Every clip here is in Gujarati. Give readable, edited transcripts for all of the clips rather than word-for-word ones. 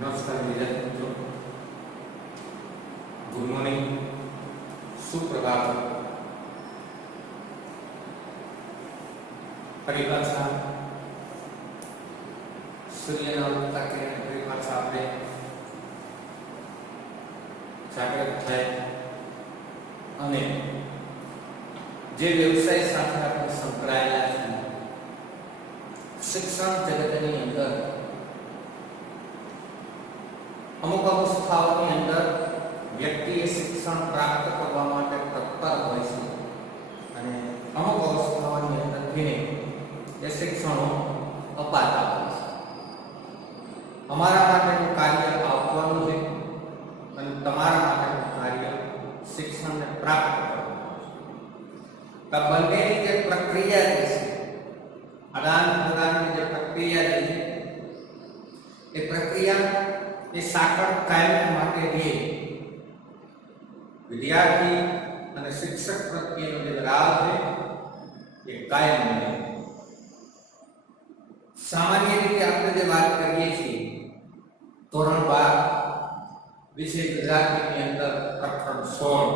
नमस्कार विद्यार्थी मित्रों, गुड मॉर्निंग, सुप्रभात। परिभाषा सूर्यના ઉગતા કિરણની પરિભાષા આપણે જાગૃત થાય અને જે વ્યવસાય સાથે આપણે સંકળાયેલા છીએ શિક્ષણ જગતની અંદર અમુક અવસ્થાઓની અંદર વ્યક્તિએ શિક્ષણ પ્રાપ્ત કરવા માટે તત્પર હોય છે અને અમુક અવસ્થાઓની અંદર ધીમે એ શિક્ષણો અપાતા હોય છે. અમારા માટેનું કાર્ય આપવાનું છે અને તમારા માટેનું કાર્ય શિક્ષણને પ્રાપ્ત કરવાનું છે. તો બંનેની જે પ્રક્રિયા જે છે, આદાન પ્રદાનની જે પ્રક્રિયા જે છે એ પ્રક્રિયા એ સાકળ કાયમ માટે રહે. વિદ્યાર્થી અને શિક્ષક પ્રત્યેનો જે લગાવ છે એ કાયમ રહે. સામાન્ય રીતે આપણે જે વાત કરીએ છીએ ધોરણ 12 વિષય ગુજરાતીની અંદર પ્રકરણ 16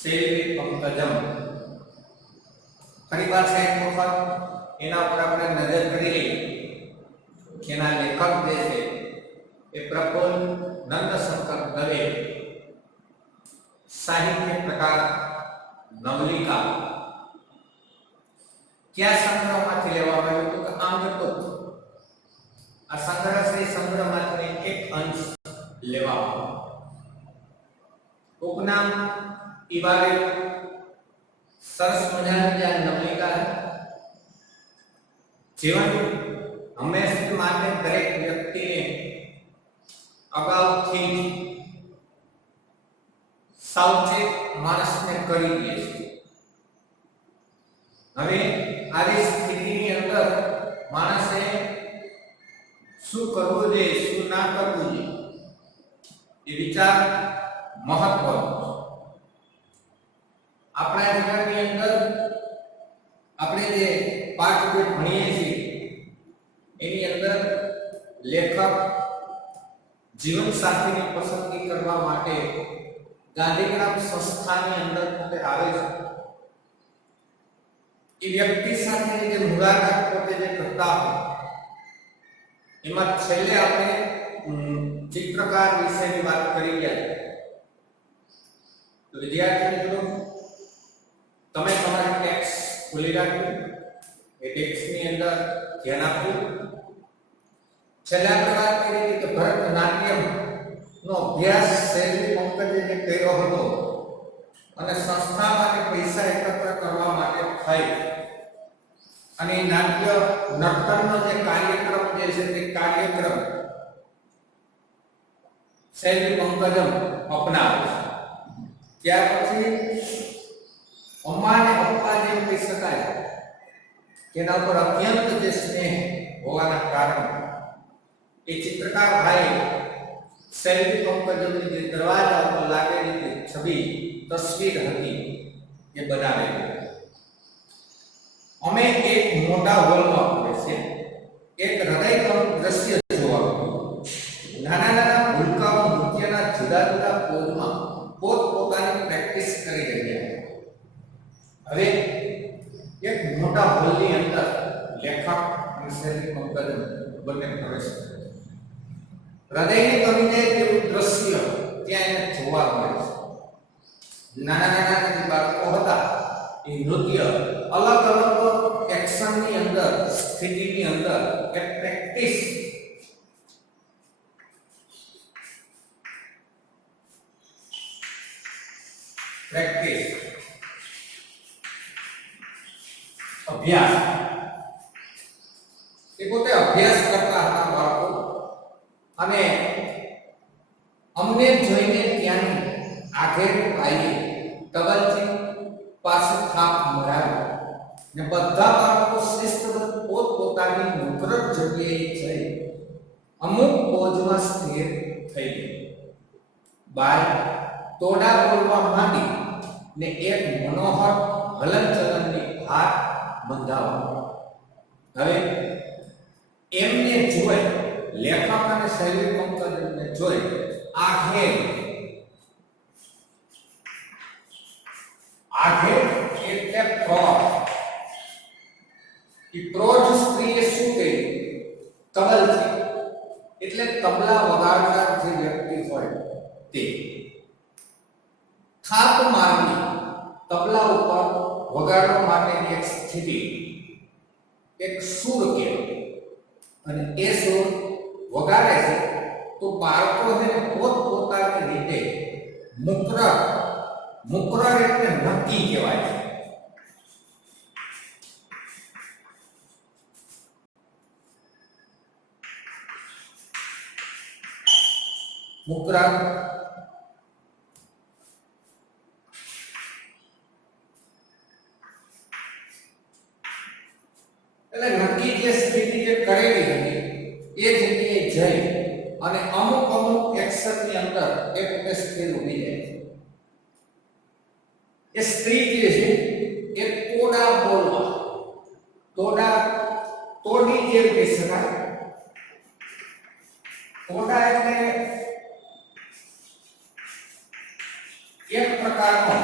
શૈલી પંકજમ. ફરી પાછા એક વખત એના ઉપર આપણે નજર કરી લઈએ કે એના લેખક જે છે એ પ્રફુલ્લ નંદશંકર દવે સાહિત્ય પ્રકાર નવલિકા क्या संग्रहમાંથી લેવામાં આવ્યું તો કે આંગતોત. આ સંગ્રહ છે, સંગ્રહમાંથી એક અંશ લેવામાં. ઉપનામ ઈવારે સરસ મજાની જે નવલિકા જીવન હંમેશા માટે દરેક વ્યક્તિને અગાઉથી સાવચેત માણસને કરી દે છે. હવે આવી સ્થિતિની અંદર માણસે શું કરવું જોઈએ, શું ના કરવું જોઈએ એ વિચાર મહત્વનો છે. આપણા જીવનની અંદર આપણે જે પાઠ ભણીએ છીએ એની અંદર લેખક જીવન સાથીની પસંદગી કરવા માટે ગાંધીગ્રામ સંસ્થાની અંદર પોતે આવે છે. એ વ્યક્તિ સાથેની જે મુલાકાત પોતે જે કરતા હોય એમાં છેલ્લે આપણે ચિત્રકાર વિશેની વાત કરી ગયા. તો વિદ્યાર્થી મિત્રો, તમે તમારી ટેક્સ્ટ ખોલી રાખ્યું, એ ટેક્સ્ટની અંદર ધ્યાન આપ્યું. છેલ્લે આપણે વાત કરી હતી કે ભરતનાટ્યમ નો અભ્યાસ શૈલી પંકજે કર્યો હતો અને સંસ્થા માટે પૈસા એકત્ર કરવા માટે થઈ અને નાટ્ય નર્તનનો જે કાર્યક્રમ જે છે તે કાર્યક્રમ શૈલી પંકજમ અપનાવે છે. ત્યાર પછી અમ્મા અને પપ્પા જેમ કહી શકાય તેના ઉપર અત્યંત જે સ્નેહ હોવાના કારણે એ ચિત્રકાર ભાઈ શૈલી પંકજમની જે દરવાજા ઉપર લાગેલી જે છબી તસવીર હતી એ બનાવેલી. અમે એક મોટા હોલમાં બેસીએ, એક હૃદયગમ દ્રશ્ય જોવા મળ્યું. નાના નાના ભૂલકાઓ નૃત્યના જુદા જુદા પોઝમાં પોતપોતાની પ્રેક્ટિસ કરી રહ્યા હતા. હવે એક મોટા હોલની અંદર લેખક અને શૈલી પંકજમ બંને પ્રવેશ કરે છે. હૃદયને કમી જાય તેવું દ્રશ્ય ત્યાં એને જોવા મળે છે. નાના નાના જે બાળકો હતા એ નૃત્ય અલગ અલગ એક્શનની અંદર, સ્થિતિની અંદર એક પ્રેક્ટિસ અભ્યાસ એ પોતે અભ્યાસ કરતા હતા બાળકો. અને અમને જોઈને ત્યાંની આઘેર પાઈએ તબલજી પાસે થાપ મરાવ્યો ને બધા બાળકો શિસ્તબદ્ધ પોતપોતાની મુકરર જગ્યાએ જઈ અમુક પોઝમાં સ્થિર થઈ ગઈ. બાય તોડા બોલવા માંડી ને એક મનોહર હલનચલનની ભાર બંધાવા. હવે એમને જોઈ લેખક અને શૈલી પંકજને જોઈ આઘે એટલે પ્રોજ સ્ત્રીએ શું કહ્યું? તબલથી, એટલે તબલા વગાડનાર જે વ્યક્તિ હોય તે. થાપ મારવી, તબલા ઉપર વગાડવા માટેની એક સ્થિતિ, એક સુર કહેવાય. અને એ સુર વગાડે છે તો બાળકો છે પોતપોતાની રીતે મુકરર એટલે નક્કી કહેવાય છે. મુકરર એટલે નક્કી જે સ્થિતિ જે કરેલી હતી એ જગ્યાએ જઈ અને અમુક એક્શનની અંદર એક સ્થિર ઊભી જાય છે. એ સ્ત્રી જે છે એ તોડા બોલવા, તોડી જે કહી શકાય. તોડા એટલે એક પ્રકારનો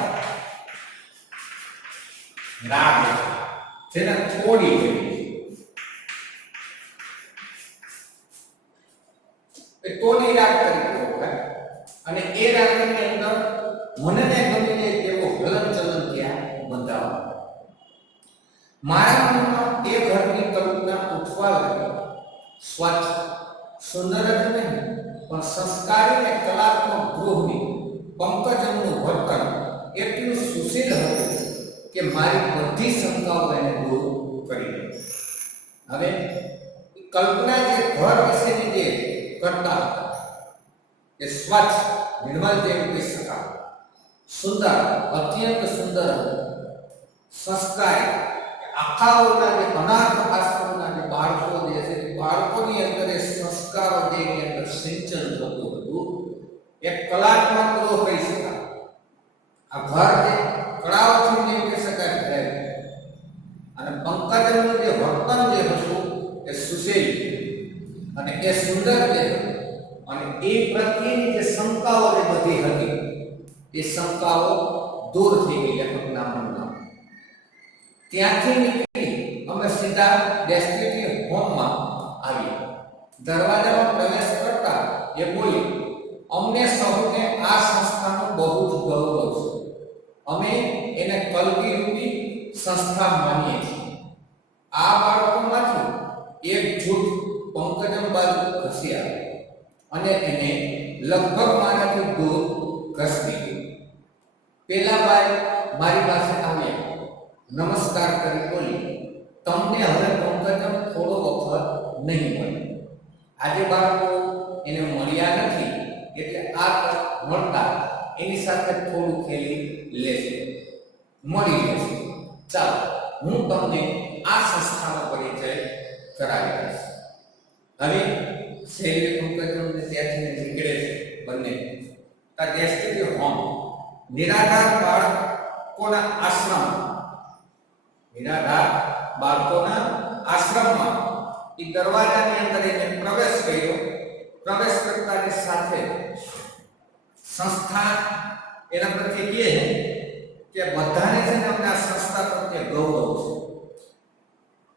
રાગ જેને તોડી કહેવાય. તોડી રાગ તરીકે ઓળખાય. અને એ રાગની અંદર મનને ગમીને તેવો હલનચલન ત્યાં બંધાવા. મારા મનમાં એ ઘરની કલ્પના ઉઠવા લાગી. સ્વચ્છ સુંદર જ નહીં પણ સંસ્કારી અને કલાત્મક ગૃહની પંકજનું વર્તન એટલું સુશીલ હતું કે મારી બધી શંકાઓ એને દૂર કરી દે. હવે કલ્પના જે ઘર વિશેની જે કરતા એ સ્વચ્છ નિર્મલ જેવું કહી શકાય, સુંદર, અત્યંત સુંદર, સંસ્કારી. આખાઓના જે અનાથ આશ્રમના જે બાળકો જે છે બાળકોની અંદર એ સંસ્કારો જે એની અંદર સિંચન થતું હતું. એક કલાત્મક તો કહી શકાય. આ ઘર જે કળાઓથી જેમ કહી શકાય ભરાય. અને પંકજનું જે વર્તન જે હતું એ સુશીલ અને એ સુંદર છે. અને એ પ્રત્યેની જે શંકાઓ જે બધી હતી એ શંકાઓ દૂર થઈ ગઈ લેખકના મનમાં. ત્યાંથી નીકળી અમે સીધા ડેસ્ટિની હોમમાં આવ્યા. દરવાજામાં પ્રવેશ કરતા એ બોલી, અમને સૌને આ સંસ્થાનું બહુ જ ગૌરવ છે. અમે એને કલ્પિરૂપી સંસ્થા માનીએ છીએ. આ બાળકોમાંથી એક જૂથ પંકજમ બાજુ ખસી આવે અને એને લગભગ મારાથી દૂર ઘસી ગઈ. પેલા બાઈ મારી પાસે આવ્યા, નમસ્કાર કરી બોલી, તમને હવે પંકજમ થોડો વખત નહીં મળે. આજે બાળકો એને મળ્યા નથી એટલે આ મળતા એની સાથે થોડું ખેલી લેશે, મળી લેશે. ચાલો હું તમને આ સંસ્થાનો પરિચય કરાવી દઈશ. હવે શૈલી પંકજમને ત્યાંથી નીકળે છે બંને. આ ડેસ્ટિની હોમ નિરાધાર બાળકોના આશ્રમ, નિરાધાર બાળકોના આશ્રમમાં એ દરવાજાની અંદર એને પ્રવેશ કર્યો. પ્રવેશ કરતાની સાથે સંસ્થા એના પ્રત્યે કહે કે બધાને છે ને અમને આ સંસ્થા પ્રત્યે ગૌરવ છે.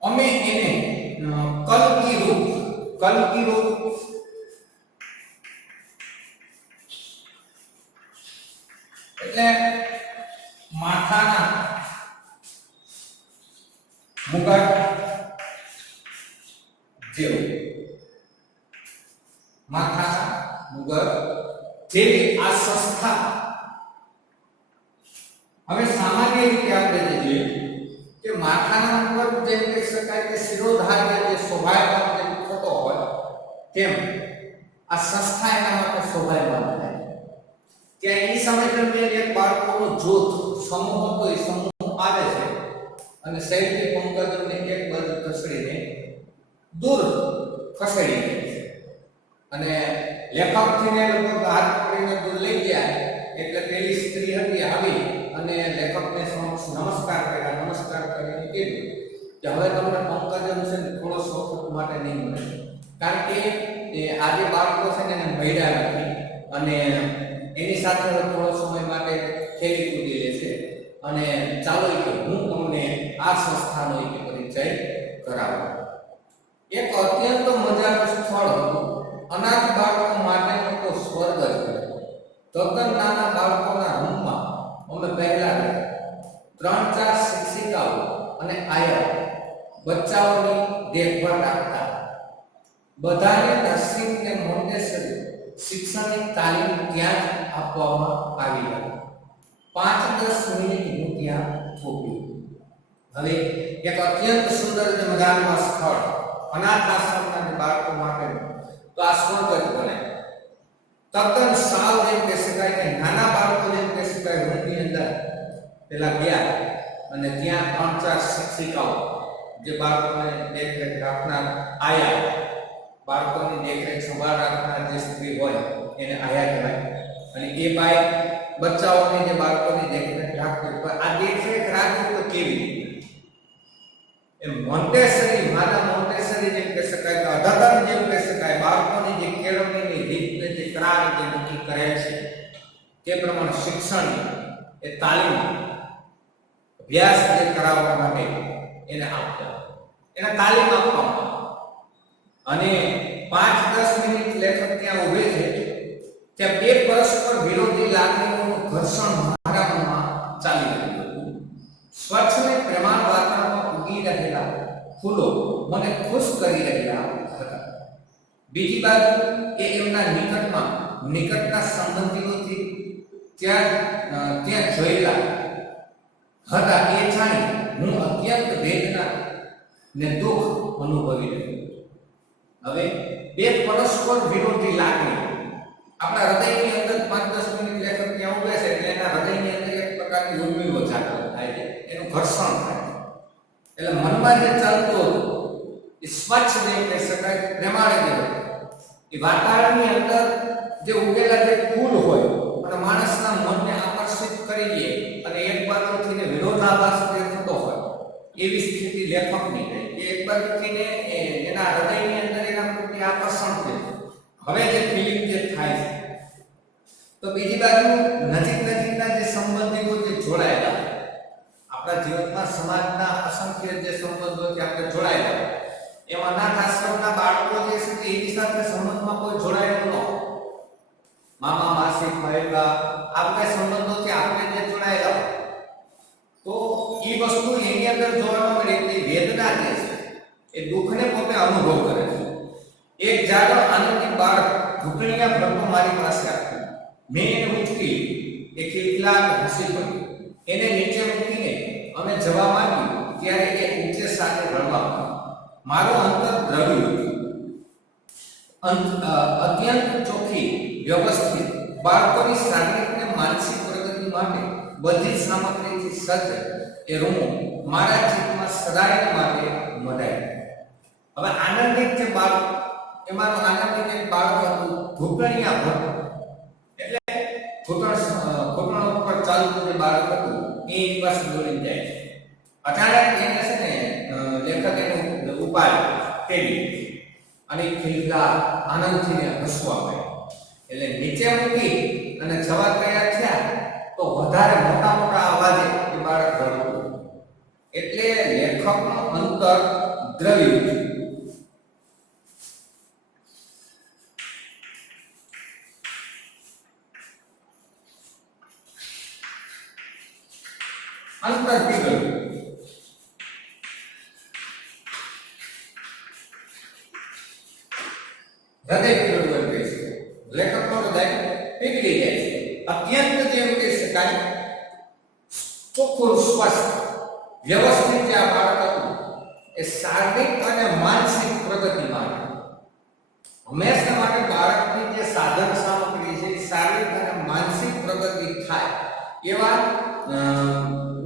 અમે એને કલ્કી રૂપ એટલે માથાના મુગટ જેવું, માથાના મુગટ જેવી આ સંસ્થા. હવે સામાન્ય રીતે આપણે જોઈએ કે માથાના મુગટ જેમ કહી શકાય કે શિરોધાર્ય જે શોભાયમાન જેમ થતો હોય તેમ આ સંસ્થા એના માટે શોભાયમાન થાય. ત્યાં એ સમય દરમિયાન એક બાળકોનો જૂથ સમૂહ હતો. એ સમૂહ આવે છે અને શૈલી પંકજને એક બાજુ ખસેડીને દૂર ખસેડી દે છે. અને લેખકથીને લગભગ હાથ પકડીને દૂર લઈ ગયા એટલે પેલી સ્ત્રી હતી આવી અને લેખકને સમક્ષ નમસ્કાર કર્યા. નમસ્કાર કરીને કીધું કે હવે તમને પંકજન છે થોડો વખત માટે નહીં મળે, કારણ કે આજે બાળકો છે ને એને મળ્યા નથી અને એની સાથે થોડો સમય માટે ખેલી કૂદી લેશે અને ચાલો કે હું તમને આ સંસ્થાનો એક પરિચય કરાવું. એક અત્યંત મજાનું સ્થળ હતું. અનાથ બાળકો માટેનો તો સ્વર્ગ જ હતો. તદ્દન નાના બાળકોના રૂમમાં અમે પહેલા 3-4 શિક્ષિકાઓ અને આયા બચ્ચાઓની દેખભાળ રાખતા. બધાને નર્સિંગ અને મોન્ટેસરી શિક્ષણની તાલીમ ત્યાં જ આપવામાં આવી હતી. 5-10 મિનિટ હું ત્યાં થોભ્યો. હવે એક અત્યંત સુંદર અને મજાનું સ્થળ અનાથ આશ્રમના બાળકો માટે તો આ સ્વર્ગ જ બને. તદ્દન સાવ જેમ કહી શકાય કે નાના બાળકો જેમ કહી શકાય રૂમની અંદર પેલા ગયા અને ત્યાં 3-4 શિક્ષિકાઓ જે બાળકોને દેખરેખ રાખનાર આયા, બાળકોની દેખરેખ સંભાળ રાખનાર જે સ્ત્રી હોય એને આયા કહેવાય. અને એ બાઈ બચ્ચાઓની જે બાળકોની દેખરેખ રાખતી હોય. આ દેખરેખ રાખવી તો કેવી? એમ મોન્ટેસરી, માતા મોન્ટેસરી જેમ કહી શકાય કે અધતન જેમ કહી શકાય, બાળકોની જે કેળવણીની રીતને જે ક્રાર જે નક્કી કરે છે તે પ્રમાણે શિક્ષણ એ તાલીમ અભ્યાસ જે કરાવવા માટે એને આપતા, એને તાલીમ આપવામાં. અને 5-10 મિનિટ લેખક ત્યાં ઉભે છે. ત્યાં બે પરસ્પર વિરોધી લાગણીઓનું ઘર્ષણ મારા મનમાં ચાલી રહ્યું હતું. સ્વચ્છ ને પ્રેમાળ વાતાવરણમાં ઉગી રહેલા ફૂલો મને ખુશ કરી રહ્યા હતા. બીજી બાજુ એ એમના નિકટના સંબંધીઓથી ત્યાં જોયેલા હતા. એ જાણી હું અત્યંત વેદના ને દુઃખ અનુભવી રહ્યો. હવે બે પરસ્પર વિરોધી લાગણી આપણા હૃદયની અંદર 5-10 મિનિટ લેખક ત્યાં ઉભે છે એટલે એના હૃદયની અંદર એક પ્રકારની ઉર્મિલો જાગૃત થાય છે, એનું ઘર્ષણ થાય છે. એટલે મનમાં જે ચાલતું હતું એ સ્વચ્છ નહીં કહી શકાય, પ્રેમાળ જ હતું. એ વાતાવરણની અંદર જે ઉગેલા જે ફૂલ હોય અને માણસના મનને આકર્ષિત કરી દે અને એક બાજુથી વિરોધાભાસ થતો હોય એવી સ્થિતિ લેખકની થઈ. એક બાજુથી એના હૃદયની અંદર એના પ્રત્યે આકર્ષણ થયું. હવે જે ફિલિંગ જે થાય છે તો બીજી બાજુ નજીકના જે સંબંધીઓ જે જોડાયેલા આપણા જીવનમાં સમાજના અસંખ્ય જે સંબંધોથી આપણે જોડાયેલા, એમાં અનાથ આશ્રમના બાળકો જે છે એની સાથે સંબંધમાં કોઈ જોડાયેલું ન હોય. મામા માસી ભાઈબા આ બધા સંબંધોથી આપણે જે જોડાયેલા તો એ વસ્તુ એની અંદર જોવા મળે. એટલી વેદના જે છે એ દુઃખને પોતે અનુભવ કરે છે. એક જાગો આનંદી બાળક ઘૂંટણિયા ભરતો મારી પાસે આવ્યો. મેં એને ઉચકી, એ ખિલખિલાટ હસી પડી. એને નીચે મૂકીને અમે જવા માંગ્યું ત્યારે એ ઊંચે સાથે રડવા માંડ્યો. મારો અંતર દ્રવ્યું. અત્યંત ચોખ્ખી વ્યવસ્થિત બાળકોની શારીરિક અને માનસિક પ્રગતિ માટે બધી સામગ્રીથી સજ્જ એ રૂમ મારા ચિત્તમાં સદાય માટે મઢાય. હવે આનંદિત જે બાળક, એમાં આનંદિત એક બાળક હતું ઘૂંટણિયા ભરતો, એટલે ઘૂંટણ ઉપર ચાલતું જે બાળક હતું એ પાસે દોડી જાય છે. અચાનક એને છે ને લેખક એનું ઉપાય તેડી અને ખિલખિલા આનંદથી હસવા માંડ્યા. એટલે નીચે મૂકી અને જવા તૈયાર થયા તો વધારે મોટા અવાજે એ બાળક રડતું. એટલે લેખકનું અંતર દ્રવ્યું. અંતર પીગળ્યું. હૃદય પીગળવું કહે છે. લેખકનું હૃદય પીગળી જાય છે. અત્યંત જેમ કહી શકાય ચોખ્ખું, સ્પષ્ટ, વ્યવસ્થિત જે આ બાળક હતું એ શારીરિક અને માનસિક પ્રગતિ માટે હંમેશા માટે બાળકની જે સાધન સામગ્રી છે એ શારીરિક અને માનસિક પ્રગતિ થાય એવા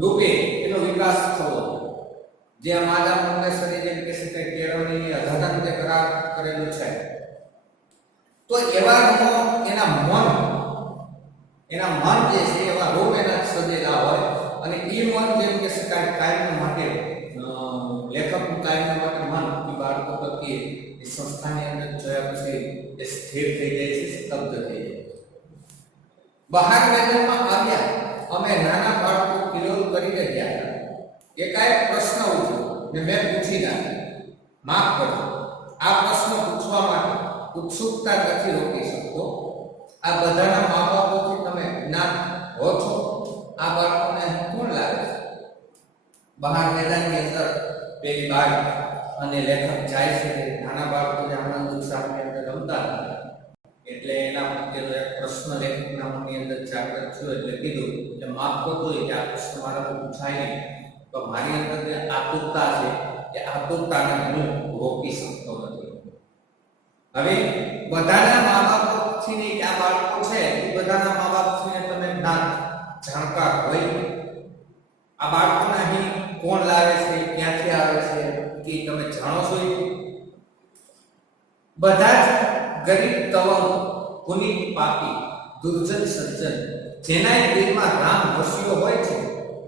રૂપે એનો વિકાસ થવો. જે આ માદા મોન્ટેસરી જેમ કે છે કેળવણીની અધતન જે કરાર કરેલું છે તો એવા એના મન જે છે એવા રૂપ એના સજેલા હોય અને એ મન જેમ કે શકાય કાયમ માટે લેખકનું કાયમ માટે મન એ બાળકો પ્રત્યે એ સંસ્થાની અંદર જોયા પછી એ સ્થિર થઈ જાય છે, સ્તબ્ધ થઈ જાય છે. બહાર મેદાનમાં આવ્યા, અમે નાના બાળકો કિલોલ કરી રહ્યા હતા. એકાએક પ્રશ્ન ઉઠ્યો ને મેં પૂછી નાખ્યો. માફ કરજો, આ પ્રશ્ન પૂછવા માટે ઉત્સુકતા નથી રોકી શકતો. આ બધાના મા બાપોથી તમે જ્ઞાન હો છો. આ બાળકોને કોણ લાવે છે? બહાર મેદાનની અંદર પેલી બાળ અને લેખક જાય છે. નાના બાળકોને આનંદ ઉત્સાહની અંદર રમતા હતા. એટલે એના પ્રત્યેનો એક પ્રશ્ન લેખકના મનની અંદર જાગૃત થયો. એટલે કીધું કે માફ કરજો કે આ પ્રશ્ન મારા પૂછાય નહીં, તો મારી અંદર જે આતુરતા છે એ આતુરતાને હું રોકી શકતો નથી. હવે બધાના મા બાપથી આ બાળકો છે, એ બધાના મા બાપથી તમે જ્ઞાન જાણકાર હોય. આ બાળકોને અહીં કોણ લાવે છે, ક્યાંથી આવે છે કે તમે જાણો છો? બધા જ ગરીબ તવંગ, પુનિત પાપી, દુર્જન સજ્જન, જેના દિલમાં રામ વસ્યો હોય છે,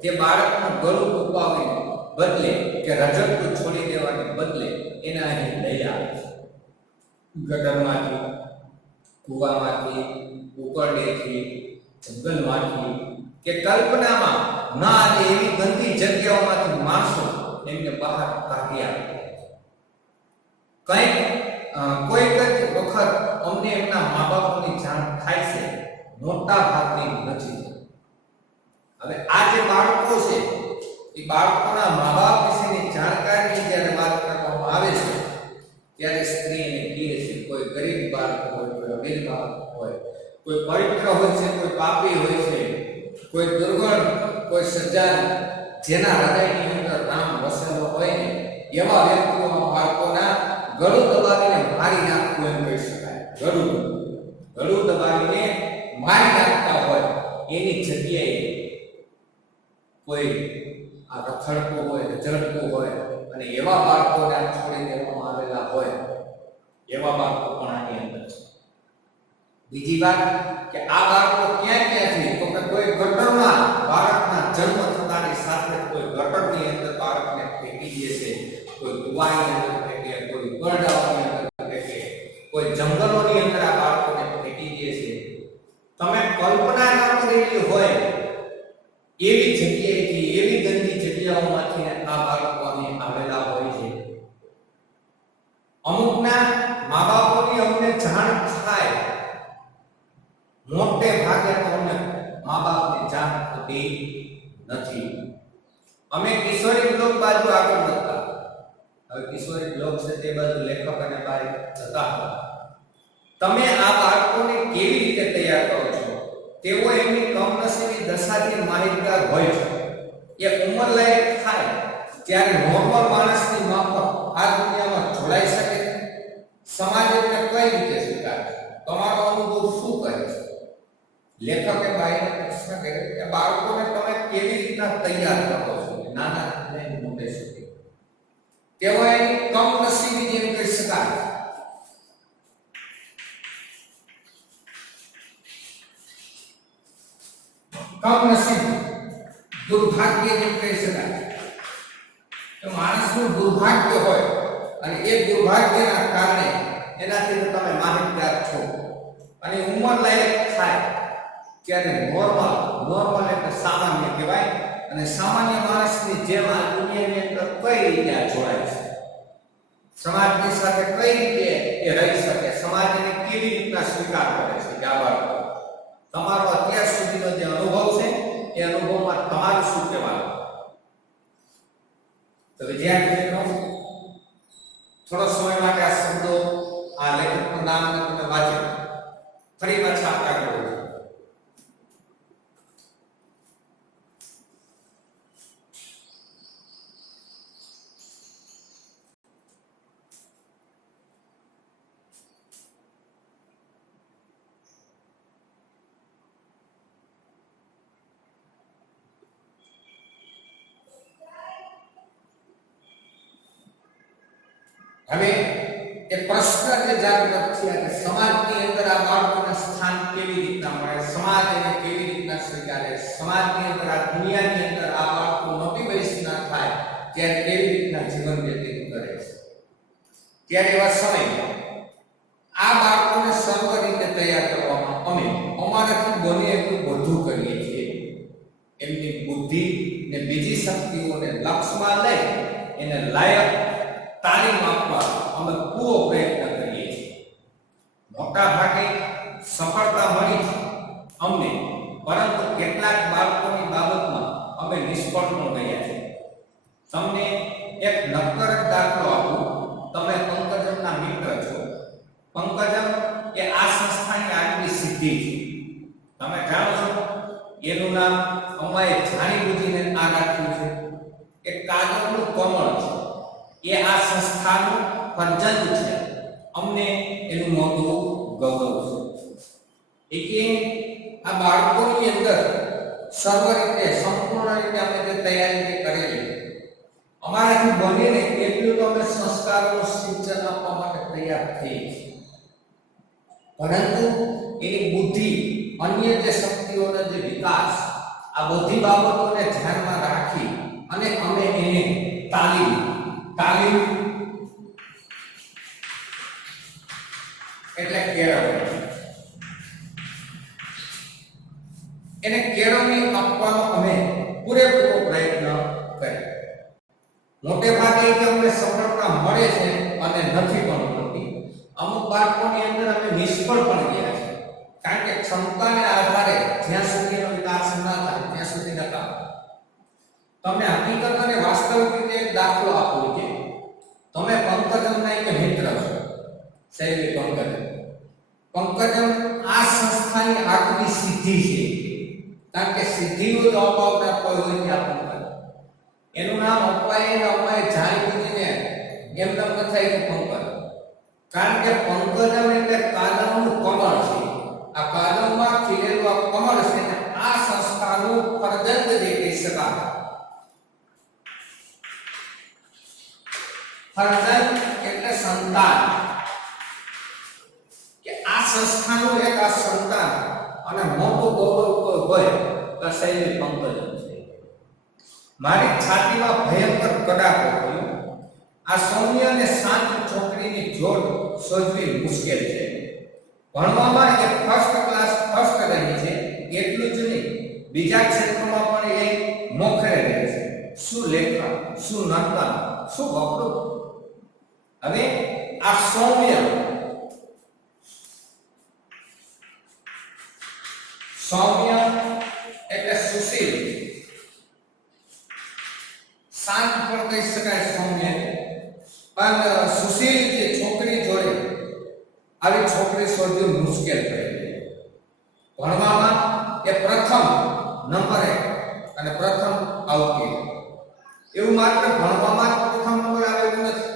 તે બાળકનું ગળું દુભાવીને બદલે કે રજકડું છોડી દેવાને બદલે એને અહીં લઈ આવે છે. ગટરમાંથી, કૂવામાંથી, ઉકરડેથી, જંગલમાંથી કે કલ્પનામાં ના આવે એવી ગંદી જગ્યાઓમાંથી માણસો એમને બહાર કાઢી આવે. કંઈક કોઈક જ વખત અમને એમના મા બાપની જાણ થાય છે, મોટા ભાગની નથી. હવે આ જે બાળકો છે એ બાળકોના મા બાપ વિશેની જાણકારીની જ્યારે વાત કરવામાં આવે છે ત્યારે સ્ત્રી એને કહે છે, કોઈ ગરીબ બાળક હોય, કોઈ અમીર બાળક હોય, કોઈ પવિત્ર હોય છે, કોઈ પાપી હોય છે, કોઈ દુર્ગણ, કોઈ સજ્જન, જેના હૃદયની અંદર રામ વસેલો હોય ને એવા વ્યક્તિઓના બાળકોના ગળું દબાવીને મારી નાખવું એમ કહી શકાય. ગળું દબાવીને મારી નાખતા હોય એની જગ્યાએ કોઈ આ રખડતું હોય, રઝળતું હોય અને એવા બાળકોને છોડી દેવામાં આવેલા હોય, એવા બાળકો પણ આની અંદર છે. બીજી વાત કે આ બાળકો ક્યાંથી, તો કે કોઈ ગટરમાં બાળકના જન્મ થતાની સાથે કોઈ ગટરની અંદર બાળકને ફેંકી દે છે, કોઈ કુવાની અંદર ફેંકે, કોઈ ગરડાઓની અંદર ફેંકે, કોઈ જંગલોની અંદર આ બાળકોને ફેંકી દે છે. તમે કલ્પના ન કરેલી હોય એવી જગ્યાએથી, એવી ગંદી જગ્યાઓમાંથી આ બાળકો અહીં આવેલા હોય છે. અમુકના મા બાપોની અમને જાણ થાય, મોટે ભાગે તો અમને મા બાપની જાણ થતી નથી. અમે કિશોરી બ્લોક બાજુ આગળ વધતા. હવે કિશોરી બ્લોક છે તે બાજુ લેખક અને ભાઈ જતા હતા. તમે આ બાળકોને કેવી રીતે તૈયાર કરો છો? તેઓ એમની કમનસીબી દશાથી માહિતગાર હોય છે. એ ઉંમર લાયક થાય ત્યારે નોર્મલ માણસની માફક આ દુનિયામાં જોડાઈ શકે. સમાજ એમને કઈ રીતે સ્વીકારે? તમારો અનુભવ શું કહે છે? લેખકે બાઈને પ્રશ્ન કર્યો કે બાળકોને તમે કેવી રીતના તૈયાર કરો છો નાના લઈને મોટે સુધી? તેઓ એની કમનસીબી જેમ કહી શકાય. કમનસીબી, દુર્ભાગ્ય જેમ કહી શકાય. તો માણસનું દુર્ભાગ્ય હોય અને એ દુર્ભાગ્યના કારણે એનાથી તમે માહિતગાર છો અને ઉંમર લાયક થાય ત્યારે નોર્મલ એટલે સામાન્ય કહેવાય. અને સામાન્ય માણસની જેમ આ દુનિયાની અંદર કઈ રીતે જોડાય છે, સમાજની સાથે કઈ રીતે એ રહી શકે, સમાજને કેવી રીતના સ્વીકાર કરે છે કે આ બાળકો. તમારો અત્યાર સુધીનો જે અનુભવ છે એ અનુભવમાં તમારું શું કહેવાનું? તો વિદ્યાર્થી મિત્રો, થોડો સમય માટે આ શબ્દો, આ લેખકનું નામ તમે વાંચો. ફરી પાછા આગળ વધો. હવે એ પ્રશ્ન જે જાગૃત થયા કે સમાજની અંદર આ બાળકોને સ્થાન કેવી રીતના મળે, સમાજ એને કેવી રીતના સ્વીકારે, સમાજની અંદર આ દુનિયાની અંદર આ બાળકો મોટી વયસના થાય ત્યારે કેવી રીતના જીવન વ્યતીત કરે છે. ત્યારે એવા સમય આ બાળકોને સર્વ રીતે તૈયાર કરવામાં અમે અમારાથી બને એટલું બધું કરીએ છીએ. એમની બુદ્ધિ ને બીજી શક્તિઓને લક્ષ્યમાં લઈ એને લાયક તાલીમ આપવા અમે પૂરો પ્રયત્ન કરીએ છીએ. મોટા ભાગે સફળતા મળી છે અમને, પરંતુ કેટલાક બાળકોની બાબતમાં અમે નિષ્ફળ પણ ગયા છે. તમને એક નક્કર દાખલો આપું. તમે પંકજમના મિત્ર છો. પંકજમ એ આ સંસ્થાની આગવી સિદ્ધિ છે. તમે જાણો છો એનું નામ અમારે જાણી બુજીને આ રાખ્યું છે. એ કાગળનું કમળ છે. એ આ સંસ્થાનું ફરજંદ છે. અમને એનું મોટું ગૌરવ છે. કે આ બાળકોની અંદર સર્વ રીતે સંપૂર્ણ રીતે અમે જે તૈયારી કરેલી, અમારાથી બનીને એટલું તો અમે સંસ્કારોનું સિંચન આપવા માટે તૈયાર થઈ છીએ. પરંતુ એની બુદ્ધિ, અન્ય જે શક્તિઓનો જે વિકાસ, આ બધી બાબતોને ધ્યાનમાં રાખી અને અમે એને તાલીમ એટલે કેળવણી, એને કેળવણી આપવાનો અમે પૂરેપૂરો પ્રયત્ન કર્યો. મોટે ભાગે કે અમને સફળતા મળે છે અને નથી પણ મળતી. અમુક બાળકોની અંદર અમે નિષ્ફળ પણ ગયા છે, કારણ કે ક્ષમતાને આધારે જ્યાં સુધીનો વિકાસ ન થાય ત્યાં સુધી નકામ. તમને હકીકત અને વાસ્તવિક રીતે એક દાખલો આપો કે તમે પંકજમના એક મિત્ર છો, શૈલી પંકજમ. પંકજમ આ સંસ્થાની આગવી સિદ્ધિ છે, કારણ કે સિદ્ધિનો જ અપાવનાર કોઈ હોય ત્યાં પંકજ. એનું નામ અપાય ને અમારે જાણી બુજીને એમને કથાય પંકજ. કારણ કે પંકજમ એટલે કાદમનું કમળ છે. આ કાદમમાં ખીલેલું આ કમળ છે ને આ સંસ્થાનું ફરજંદ જે કહી શકાય. ફરજંદ એટલે સંતાન, કે આ સંસ્થાનું એક આ સંતાન અને મોટું ગૌરવ કોઈ હોય તો શૈલી પંકજમ છે. મારી છાતીમાં ભયંકર કડાકો થયો. આ સૌમ્ય અને શાંત છોકરીની જોડ શોધવી મુશ્કેલ છે. ભણવામાં એ ફર્સ્ટ ક્લાસ ફર્સ્ટ રહી છે. એટલું જ નહીં, બીજા ક્ષેત્રોમાં પણ એ મોખરે રહે છે. શું લેખન, શું નર્તન, શું વકૃત્વ. હવે આ સૌમ્ય એટલે સુશીલ, શાંત પણ કહી શકાય સૌમ્ય. પણ સુશીલ જે છોકરી જોડે આવી છોકરી શોધવી મુશ્કેલ પડી. ભણવામાં એ પ્રથમ નંબરે અને પ્રથમ આવતી. એવું માત્ર ભણવામાં પ્રથમ નંબર આવે એવું નથી.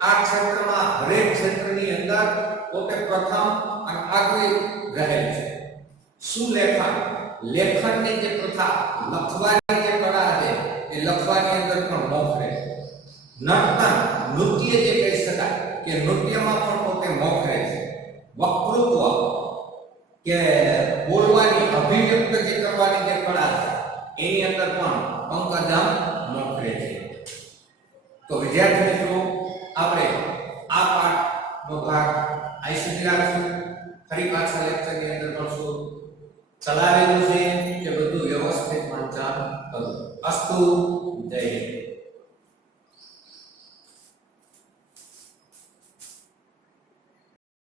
આ ક્ષેત્રમાં હરેક ક્ષેત્રની અંદર પોતે પ્રથમ અને આગળ રહે છે. શું લેખનની જે પ્રથા, લખવાની જે કળા છે એ લખવાની અંદર પણ મોખરે. નર્તન, નૃત્ય જે કહી શકાય કે નૃત્યમાં પણ પોતે મોખરે છે. વક્તૃત્વ કે બોલવાની, અભિવ્યક્ત જે કરવાની જે કળા છે એની અંદર પણ પંકજમ મોખરે છે. તો વિદ્યાર્થી મિત્રો, આપણે આ પાઠનો ભાગ અહીં સુધી રાખશું. ફરી પાછા લેક્ચરની અંદર મળશું. ચલાવેલું છે કે બધું વ્યવસ્થિત વાંચન કરું. અસ્તુ. જય હિન્દ.